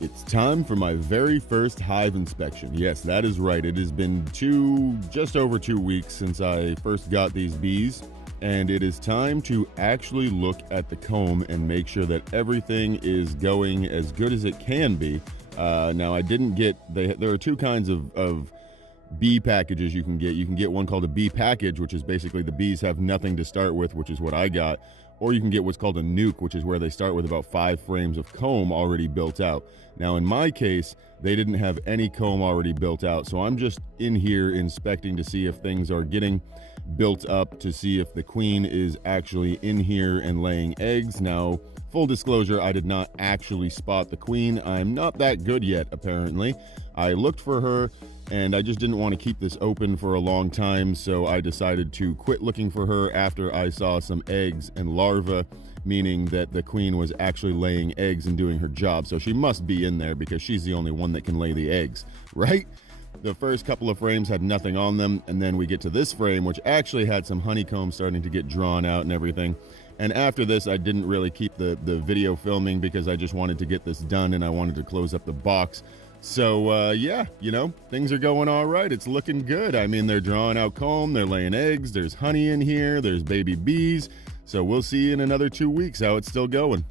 It's time for my very first hive inspection. Yes, that is right. It has been just over 2 weeks since I first got these bees, and it is time to actually look at the comb and make sure that everything is going as good as it can be. Now, I didn't get, there are two kinds of bee packages you can get. You can get one called a bee package, which is basically the bees have nothing to start with, which is what I got. Or you can get what's called a nuke, which is where they start with about 5 frames of comb already built out. Now, in my case, they didn't have any comb already built out, so I'm just in here inspecting to see if things are getting built up, to see if the queen is actually in here and laying eggs. Now, full disclosure, I did not actually spot the queen. I'm not that good yet, apparently. I looked for her, and I just didn't want to keep this open for a long time, so I decided to quit looking for her after I saw some eggs and larvae, meaning that the queen was actually laying eggs and doing her job. So she must be in there because she's the only one that can lay the eggs, right? The first couple of frames had nothing on them, and then we get to this frame, which actually had some honeycomb starting to get drawn out and everything. And after this, I didn't really keep the video filming because I just wanted to get this done and I wanted to close up the box. So, yeah, things are going all right. It's looking good. I mean, they're drawing out comb, they're laying eggs, there's honey in here, there's baby bees. So we'll see in another 2 weeks how it's still going.